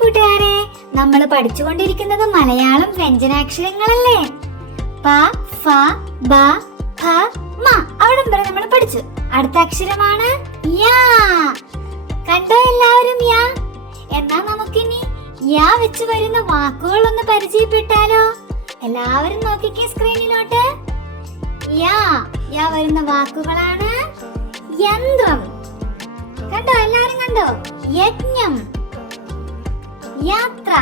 കൂട്ടുകാരെ, നമ്മൾ പഠിച്ചുകൊണ്ടിരിക്കുന്നത് മലയാളം വ്യഞ്ജനാക്ഷരങ്ങളല്ലേ? പ, ഫ, ബ, ഭ, മ. അവിടെ വരെ നമ്മൾ പഠിച്ചു. അടുത്ത അക്ഷരമാണ് യാ. കണ്ടോ എല്ലാവരും യാ? എന്നാ നമുക്കിനി യാ വെച്ച് വരുന്ന വാക്കുകൾ ഒന്ന് പരിചയപ്പെട്ടാലോ? എല്ലാവരും നോക്കിക്കേ സ്ക്രീനിലോട്ട്. യാ വരുന്ന വാക്കുകളാണ് യന്ത്രം. കണ്ടോ? എല്ലാവരും കണ്ടോ? യജ്ഞം, യാത്ര.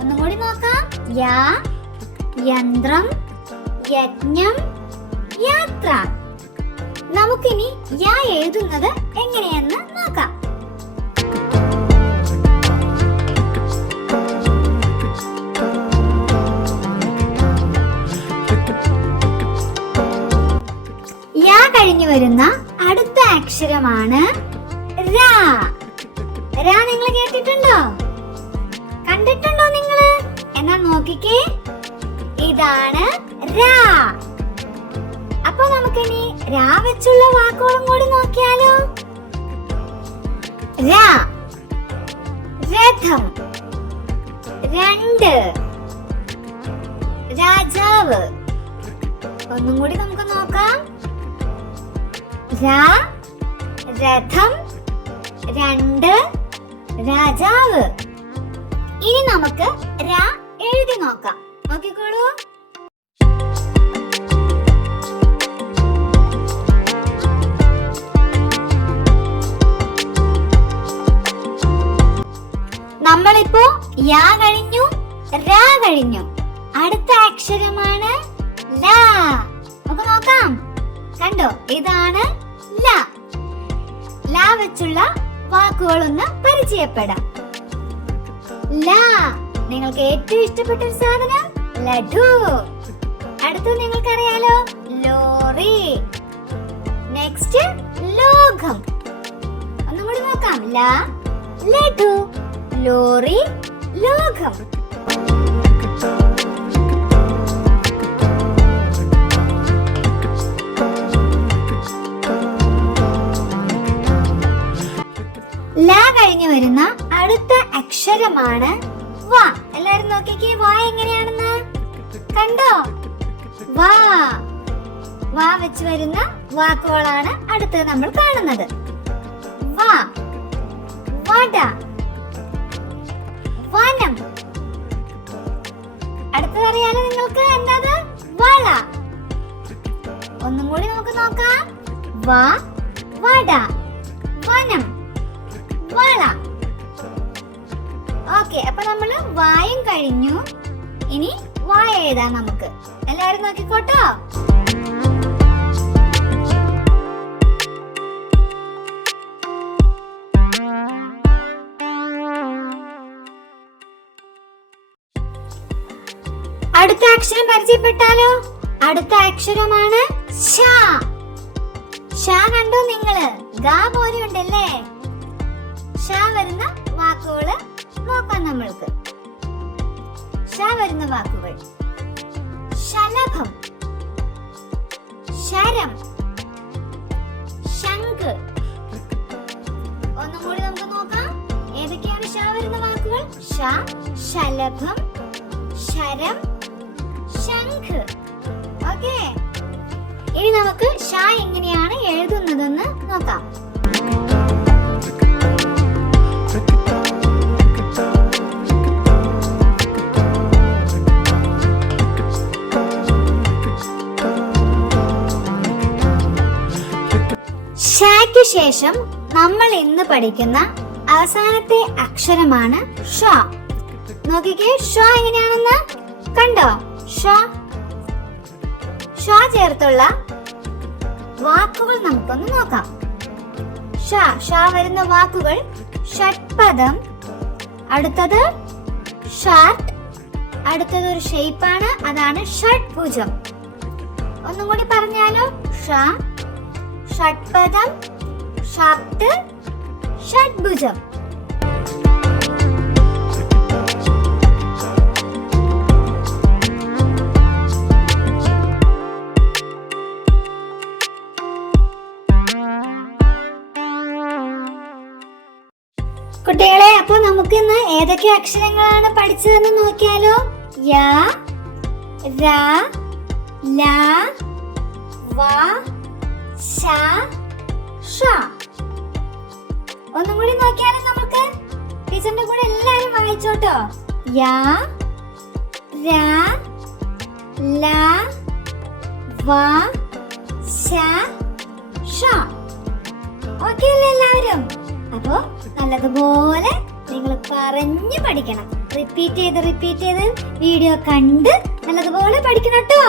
ഒന്നും കൂടി നോക്കാം. യാ, യന്ത്രം, യജ്ഞം, യാത്ര. നമുക്കിനി യാ എഴുതുന്നത് എങ്ങനെയെന്ന് നോക്കാം. യാ കഴിഞ്ഞു വരുന്ന അടുത്ത അക്ഷരമാണ് രാ. രാ നിങ്ങൾ കേട്ടിട്ടുണ്ടോ? കണ്ടിട്ടുണ്ടോ നിങ്ങള്? എന്നാ നോക്കിക്കേ, ഇതാണ് രാ. അപ്പൊ നമുക്കിനി രാ വെച്ചുള്ള വാക്കുകളും കൂടി നോക്കിയാലോ? രാ, രഥം, രണ്ട്, രാജാവ്. ഒന്നും കൂടി നമുക്ക് നോക്കാം. രാ, രഥം, രണ്ട്, രാജാവ്. ഇനി നമുക്ക് രാ എഴുതി നോക്കാം. നോക്കിക്കോളൂ. നമ്മളിപ്പോ യാ കഴിഞ്ഞു, രാ കഴിഞ്ഞു. അടുത്ത അക്ഷരമാണ് ലാ. നമുക്ക് നോക്കാം. കണ്ടോ? ഇതാണ് ലാ. ലാ വെച്ചുള്ള വാക്കുകളൊന്ന് പരിചയപ്പെടാം. ലാ, നിങ്ങൾക്ക് ഏറ്റവും ഇഷ്ടപ്പെട്ട ഒരു സാധനം ലഡു. അടുത്തത് നിങ്ങൾക്കറിയാലോ, ലോറി. നെക്സ്റ്റ് ലോകം. ഒന്നും കൂടി നോക്കാം. ലാ, ലഡു, ലോറി, ലോകം. ലാ കഴിഞ്ഞു വരുന്ന അടുത്ത അക്ഷരമാണ് വാ. എല്ലാരും നോക്കിക്കേ, വാ എങ്ങനെയാണെന്ന്. കണ്ടോ? വാ. വാ വെച്ച് വരുന്ന വാക്കുകളാണ് അടുത്ത് നമ്മൾ കാണുന്നത്. വാ, വട, വനം. അടുത്തതറിയാലോ നിങ്ങൾക്ക്? എന്താത്? വള. ഒന്നും കൂടി നമുക്ക് നോക്കാം. വാ, വട, വനം, വള. ഓക്കെ, അപ്പൊ നമ്മള് വായും കഴിഞ്ഞു. ഇനി വാ എഴുതാം നമുക്ക്. എല്ലാരും നോക്കിക്കോട്ടോ. അടുത്ത അക്ഷരം പരിചയപ്പെട്ടാലോ? അടുത്ത അക്ഷരമാണ് ഷ. ഷ കണ്ടോ നിങ്ങള്? ഗാ പോലെ ഉണ്ടല്ലേ? ഷ വരുന്ന വാക്കുകള് നോക്കാം നമ്മൾക്ക്. ഷ വരുന്ന വാക്കുകൾ: ശലഭം, ശരം, ശംഖ്. ഒന്നും കൂടി നമുക്ക് നോക്കാം. ഏതൊക്കെയാണ് ഷ വരുന്ന വാക്കുകൾ? ഷ, ശലഭം, ശരം, ശംഖ്. ഓക്കേ, ഇനി നമുക്ക് ഷ എങ്ങനെയാണ് എഴുതുന്നതെന്ന് നോക്കാം. ഷയ്ക്ക് ശേഷം നമ്മൾ ഇന്ന് പഠിക്കുന്ന അവസാനത്തെ അക്ഷരമാണ് ഷ. നോക്കിക്കേ, ഷ എങ്ങനെയാണെന്ന്. കണ്ടോ? ഷ. ഷ ചേർത്തുള്ള വാക്കുകൾ നമുക്കൊന്ന് നോക്കാം. ഷ വരുന്ന വാക്കുകൾ: ഷഡ്പദം, അടുത്തത് ഷർട്ട്, അടുത്തത് ഒരു ഷേപ്പാണ്, അതാണ് ഷഡ്ഭുജം. ഒന്നും കൂടി പറഞ്ഞാലോ? ഷ, ഷഡ്പദം, ഷർട്ട്, ഷഡ്ഭുജം. കുട്ടികളെ, അപ്പൊ നമുക്ക് ഇന്ന് ഏതൊക്കെ അക്ഷരങ്ങളാണ് പഠിച്ചതെന്ന് നോക്കിയാലോ? യ, ര, ല, വ, ശ, ഷ. ഒന്നും കൂടി നോക്കിയാലോ നമുക്ക്? ടീച്ചറിന്റെ കൂടെ എല്ലാരും വായിച്ചോട്ടോ. യ, ര, ല, വ, ശ, ഷ. ഓക്കേ അല്ലേ എല്ലാവരും? അപ്പോ നല്ലതുപോലെ നിങ്ങൾ പറഞ്ഞു പഠിക്കണം. റിപ്പീറ്റ് ചെയ്ത് വീഡിയോ കണ്ട് നല്ലതുപോലെ പഠിക്കണം കേട്ടോ.